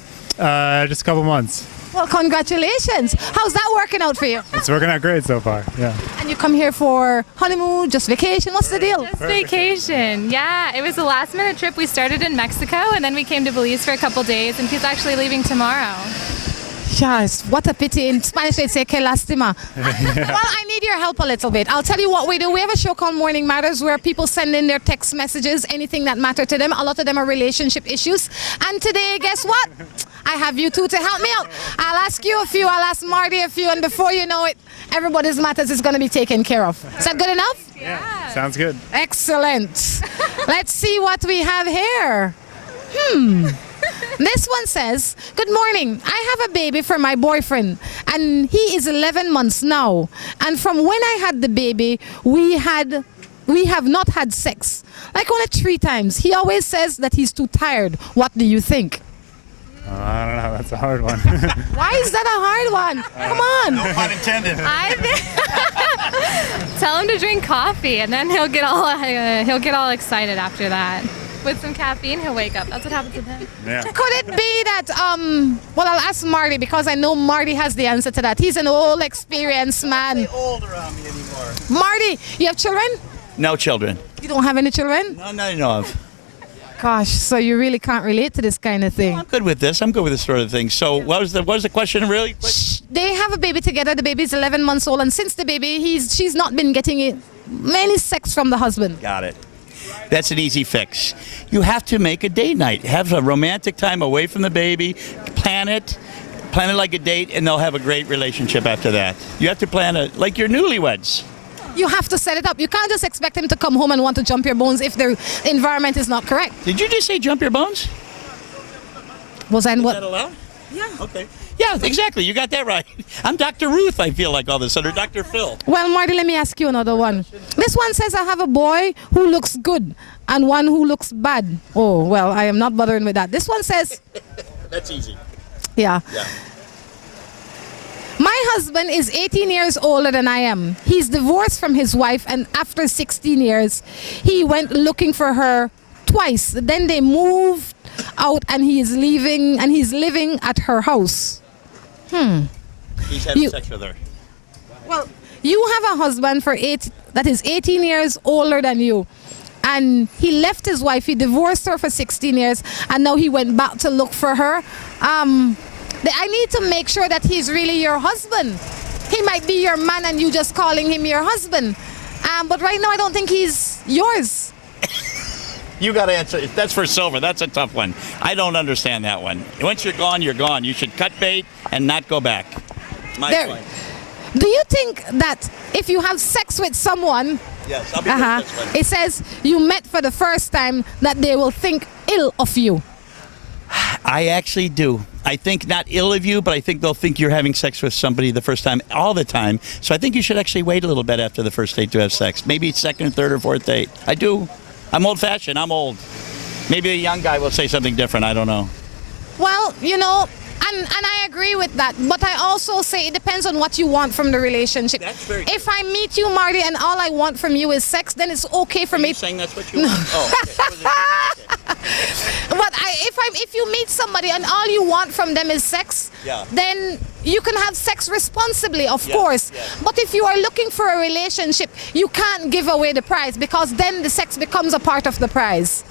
Just a couple months. Well, congratulations. How's that working out for you? It's working out great so far, yeah. And you come here for honeymoon, just vacation? What's the deal? Just vacation. Yeah, it was a last minute trip. We started in Mexico and then we came to Belize for a couple days, and he's actually leaving tomorrow. Yes, what a pity. In Spanish they say que lastima. Well, I need your help a little bit. I'll tell you what we do. We have a show called Morning Matters where people send in their text messages, anything that matter to them. A lot of them are relationship issues. And today, guess what? I have you two to help me out. I'll ask you a few, I'll ask Marty a few, and before you know it, everybody's matters is going to be taken care of. Is that good enough? Yeah. Sounds good. Excellent. Let's see what we have here. This one says, good morning. I have a baby for my boyfriend and he is 11 months now. And from when I had the baby, we have not had sex. Like only 3 times. He always says that he's too tired. What do you think? I don't know. That's a hard one. Why is that a hard one? Come on. No pun intended. Tell him to drink coffee, and then he'll get all excited after that. With some caffeine, he'll wake up. That's what happens with him. Yeah. Could it be that, well, I'll ask Marty because I know Marty has the answer to that. He's an old, experienced man. Not old around me anymore. Marty, you have children? No children. You don't have any children? None I know of. Gosh, so you really can't relate to this kind of thing. I'm good with this. I'm good with this sort of thing. So what was the question really? They have a baby together. The baby's 11 months old, and since the baby, she's not been getting any sex from the husband. Got it. That's an easy fix. You have to make a date night. Have a romantic time away from the baby. Plan it like a date, and they'll have a great relationship after that. You have to plan it like your newlyweds. You have to set it up. You can't just expect him to come home and want to jump your bones if the environment is not correct. Did you just say jump your bones? Was that what? Is that allowed? Yeah. Okay. Yeah, exactly. You got that right. I'm Dr. Ruth, I feel like all of a sudden, or Dr. Phil. Well, Marty, let me ask you another one. This one says I have a boy who looks good and one who looks bad. Oh, well, I am not bothering with that. This one says... That's easy. Yeah. My husband is 18 years older than I am. He's divorced from his wife, and after 16 years, he went looking for her twice. Then they moved out, and he's living at her house. He's having sex with her. Well, you have a husband that is 18 years older than you. And he left his wife, he divorced her for 16 years, and now he went back to look for her. I need to make sure that he's really your husband. He might be your man and you just calling him your husband. But right now I don't think he's yours. You got to answer. That's for silver. That's a tough one. I don't understand that one. Once you're gone, you're gone. You should cut bait and not go back. My point. Do you think that if you have sex with someone, yes, I'll be this one. It says you met for the first time, that they will think ill of you? I actually do. I think not ill of you, but I think they'll think you're having sex with somebody the first time, all the time. So I think you should actually wait a little bit after the first date to have sex. Maybe second, third, or fourth date. I do. I'm old-fashioned. I'm old. Maybe a young guy will say something different. I don't know. Well, you know, and I agree with that. But I also say it depends on what you want from the relationship. That's very If I meet you, Marty, and all I want from you is sex, then it's okay for Are me. you saying that's what you want? Oh, okay. But if you meet somebody and all you want from them is sex, Yeah. then you can have sex responsibly, of Yes, course. yes. But if you are looking for a relationship, you can't give away the prize because then the sex becomes a part of the prize.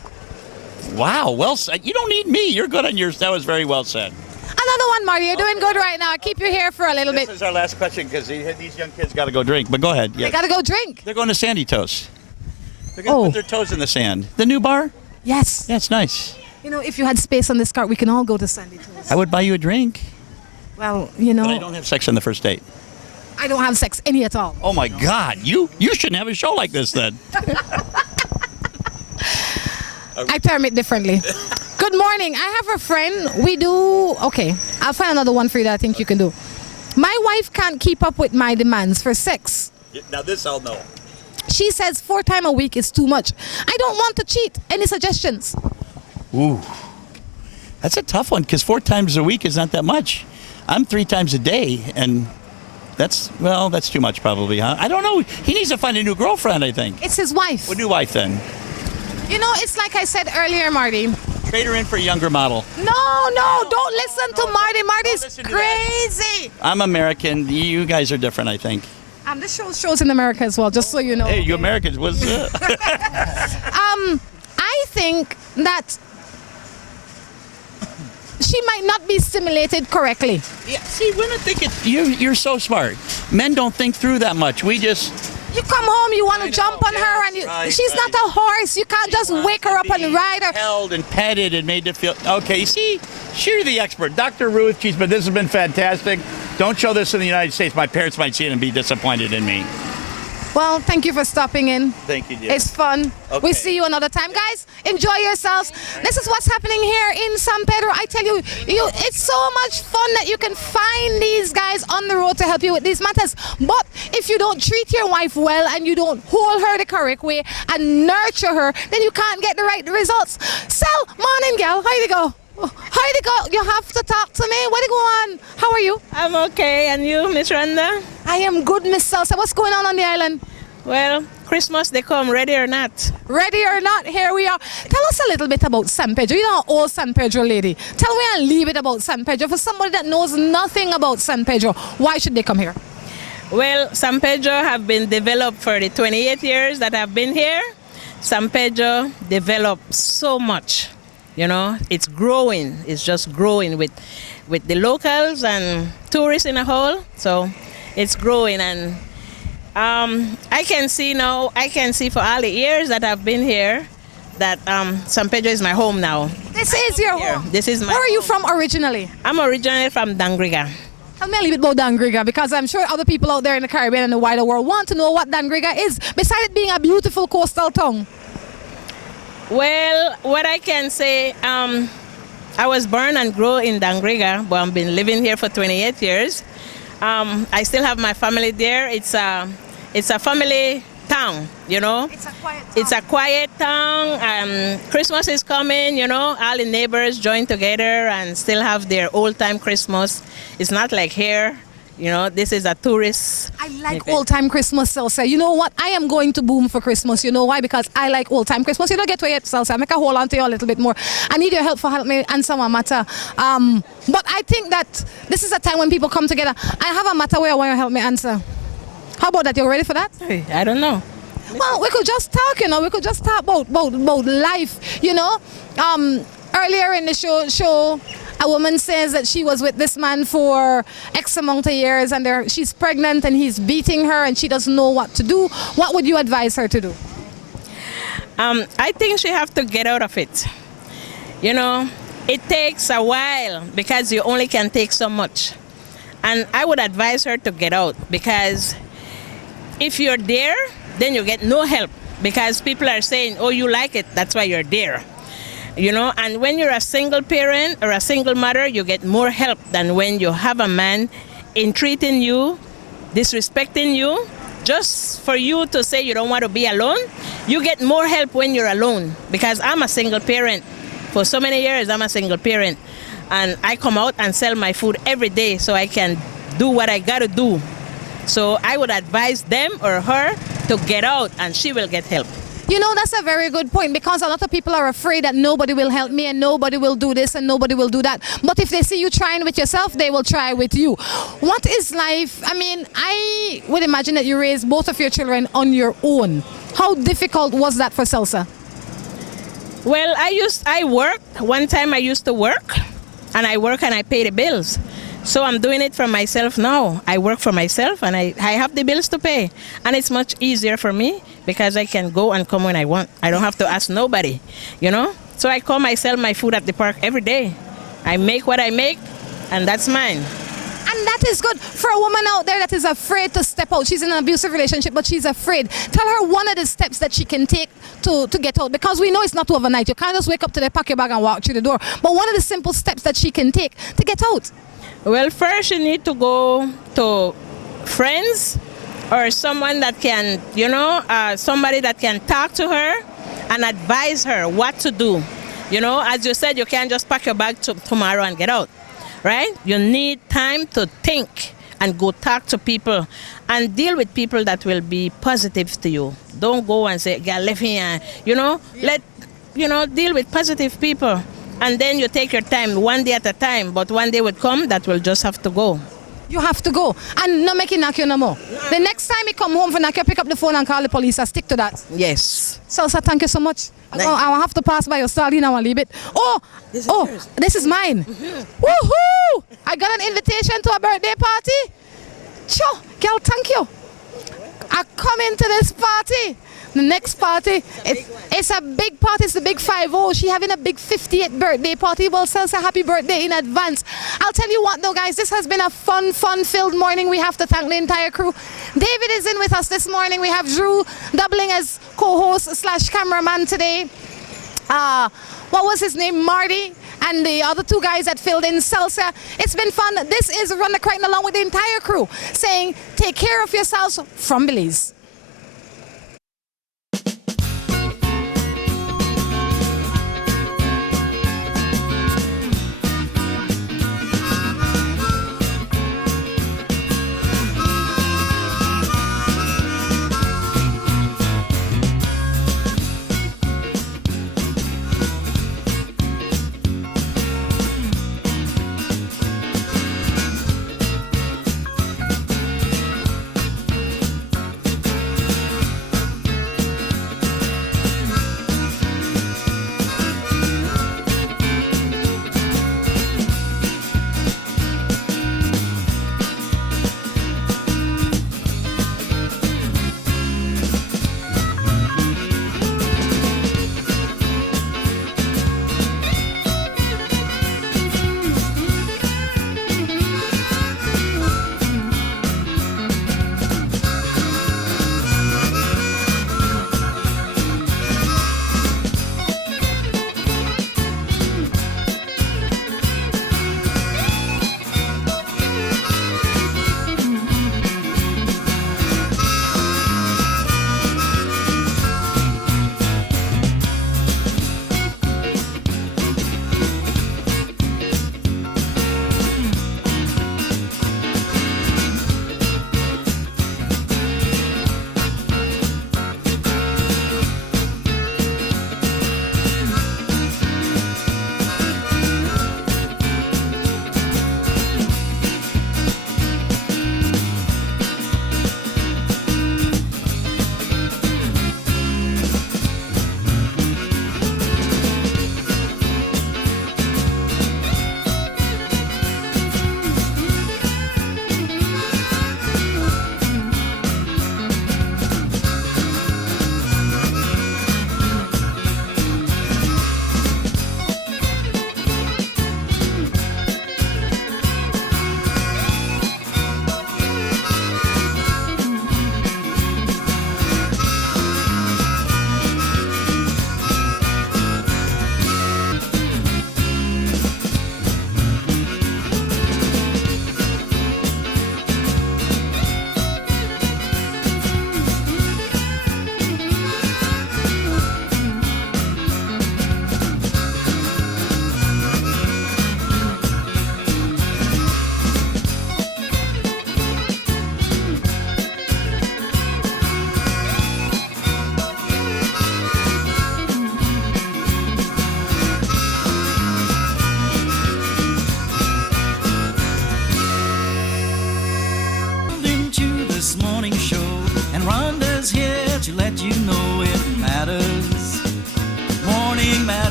Wow, well said. You don't need me. You're good on yours. That was very well said. Another one, Marty. You're doing good right now. I'll keep you here for a little This bit. is our last question because these young kids got to go drink. But go ahead. They gotta go drink. They're going to Sandy Toes. They're going to put their toes in the sand. The new bar? Yes. Yeah, it's nice. You know, if you had space on this cart, we can all go to Sandy Toes. I would buy you a drink. Well, you know, But I don't have sex on the first date. I don't have sex any at all. Oh my God, you shouldn't have a show like this then. I term it differently. Good morning. I have a friend. We do. Okay, I'll find another one for you that I think you can do. My wife can't keep up with my demands for sex. Now this I'll know. She says 4 times a week is too much. I don't want to cheat. Any suggestions? Ooh, that's a tough one because 4 times a week is not that much. I'm 3 times a day, and that's too much probably, huh? I don't know. He needs to find a new girlfriend, I think. It's his wife. A new wife then. You know, it's like I said earlier, Marty. Trade her in for a younger model. No, don't listen to Marty. Marty's crazy. I'm American. You guys are different, I think. This shows in America as well, just so you know. Hey, you Americans, what's up? I think that she might not be stimulated correctly. Yeah, see, women think you're so smart. Men don't think through that much. We just... You come home, you want to jump on her, and she's not a horse. You can't just wake her up and ride her. Held and petted and made to feel... Okay, you see, you're the expert. Dr. Ruth, this has been fantastic. Don't show this in the United States. My parents might see it and be disappointed in me. Well, thank you for stopping in. Thank you, dear. It's fun. Okay. We'll see you another time. Guys, enjoy yourselves. This is what's happening here in San Pedro. I tell you, it's so much fun that you can find these guys on the road to help you with these matters. But if you don't treat your wife well and you don't hold her the correct way and nurture her, then you can't get the right results. Sel, morning, girl. How you go? How you go? You have to talk to me. What you go on? How are you? I'm okay. And you, Miss Rhonda? I am good, Miss Salsa. What's going on the island? Well, Christmas they come, ready or not. Ready or not, here we are. Tell us a little bit about San Pedro. You're an old San Pedro lady. Tell me a little bit about San Pedro. For somebody that knows nothing about San Pedro, why should they come here? Well, San Pedro have been developed for the 28 years that I've been here. San Pedro developed so much. You know, it's growing. It's just growing with the locals and tourists in a whole. So it's growing, and I can see for all the years that I've been here that San Pedro is my home now. This is your home? This is my Where are you from originally? I'm originally from Dangriga. Tell me a little bit about Dangriga, because I'm sure other people out there in the Caribbean and the wider world want to know what Dangriga is, besides it being a beautiful coastal town. Well, what I can say, I was born and grew in Dangriga, but I've been living here for 28 years. I still have my family there. It's a family town, you know. It's a quiet town. It's a quiet town. Christmas is coming, you know. All the neighbors join together and still have their old-time Christmas. It's not like here. You know, this is a tourist. I like old-time Christmas, Salsa. You know what? I am going to boom for Christmas. You know why? Because I like old-time Christmas. You don't get to it, Salsa. Make a hold on to you a little bit more. I need your help me answer my matter. But I think that this is a time when people come together. I have a matter where I want you to help me answer. How about that? You ready for that? I don't know. Well, we could just talk, you know. We could just talk about life, you know. Earlier in the show, a woman says that she was with this man for X amount of years, and she's pregnant and he's beating her and she doesn't know what to do. What would you advise her to do? I think she have to get out of it. You know, it takes a while because you only can take so much. And I would advise her to get out, because if you're there, then you get no help, because people are saying, oh, you like it, that's why you're there. And when you're a single parent or a single mother, you get more help than when you have a man entreating you, disrespecting you, just for you to say you don't want to be alone. You get more help when you're alone, because I'm a single parent. For so many years, I'm a single parent. And I come out and sell my food every day so I can do what I got to do. So I would advise them or her to get out, and she will get help. That's a very good point, because a lot of people are afraid that nobody will help me and nobody will do this and nobody will do that. But if they see you trying with yourself, they will try with you. What is life? I would imagine that you raised both of your children on your own. How difficult was that for Salsa? Well, I worked. One time I used to work, and I pay the bills. So I'm doing it for myself now. I work for myself, and I have the bills to pay. And it's much easier for me because I can go and come when I want. I don't have to ask nobody, So I come, I sell my food at the park every day. I make what I make, and that's mine. And that is good for a woman out there that is afraid to step out. She's in an abusive relationship, but she's afraid. Tell her one of the steps that she can take to get out, because we know it's not overnight. You can't just wake up today, pack your bag, and walk through the door. But one of the simple steps that she can take to get out. Well, first you need to go to friends or someone that can, somebody that can talk to her and advise her what to do. As you said, you can't just pack your bag tomorrow and get out, right? You need time to think and go talk to people and deal with people that will be positive to you. Don't go and say, "Girl, left here," deal with positive people. And then you take your time, one day at a time. But one day would come that will just have to go. You have to go. And not make it knock you no more. The next time you come home for knock you, pick up the phone and call the police. I stick to that. Yes. Salsa, thank you so much. I'll have to pass by your stall now and leave it. This is mine. Mm-hmm. Woohoo! I got an invitation to a birthday party. Sure, girl, thank you. I come into this party. The next party, it's a big party. It's the big 5-0. She's having a big 50th birthday party. Well, Salsa, happy birthday in advance. I'll tell you what, though, guys, this has been a fun-filled morning. We have to thank the entire crew. David is in with us this morning. We have Drew doubling as co-host / cameraman today. What was his name? Marty. And the other two guys that filled in, Salsa. It's been fun. This is Rhonda Crichton along with the entire crew saying, take care of yourselves from Belize.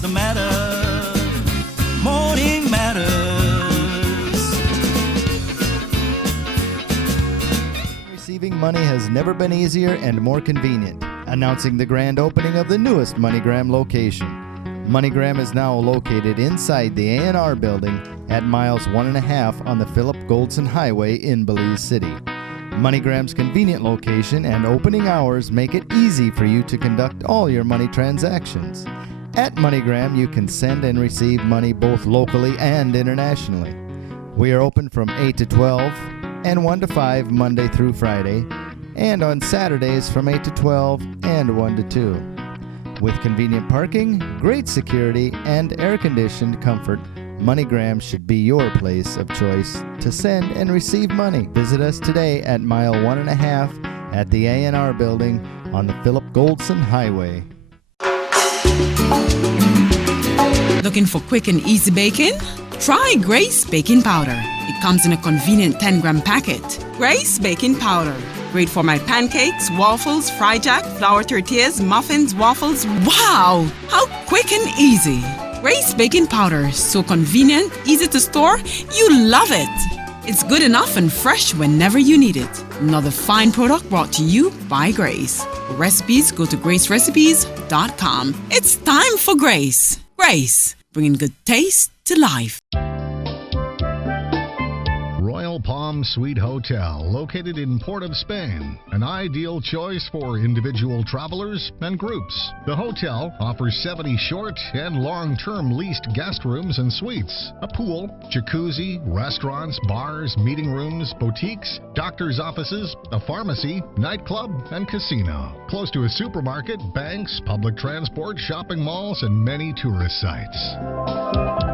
the matter? Morning Matters. Receiving money has never been easier and more convenient. Announcing the grand opening of the newest MoneyGram location. MoneyGram is now located inside the A&R building at miles 1.5 on the Philip Goldson Highway in Belize City. MoneyGram's convenient location and opening hours make it easy for you to conduct all your money transactions. At MoneyGram, you can send and receive money both locally and internationally. We are open from 8 to 12 and 1 to 5 Monday through Friday, and on Saturdays from 8 to 12 and 1 to 2. With convenient parking, great security, and air-conditioned comfort, MoneyGram should be your place of choice to send and receive money. Visit us today at mile 1.5 at the A&R building on the Philip Goldson Highway. Looking for quick and easy baking? Try Grace Baking Powder. It comes in a convenient 10-gram packet. Grace Baking Powder. Great for my pancakes, waffles, fry jack, flour tortillas, muffins, waffles. Wow! How quick and easy. Grace Baking Powder. So convenient, easy to store. You love it. It's good enough and fresh whenever you need it. Another fine product brought to you by Grace. For recipes, go to gracerecipes.com. It's time for Grace. Grace, bringing good taste to life. Royal Palm Suite Hotel, located in Port of Spain, an ideal choice for individual travelers and groups. The hotel offers 70 short and long-term leased guest rooms and suites, a pool, jacuzzi, restaurants, bars, meeting rooms, boutiques, doctor's offices, a pharmacy, nightclub, and casino. Close to a supermarket, banks, public transport, shopping malls, and many tourist sites.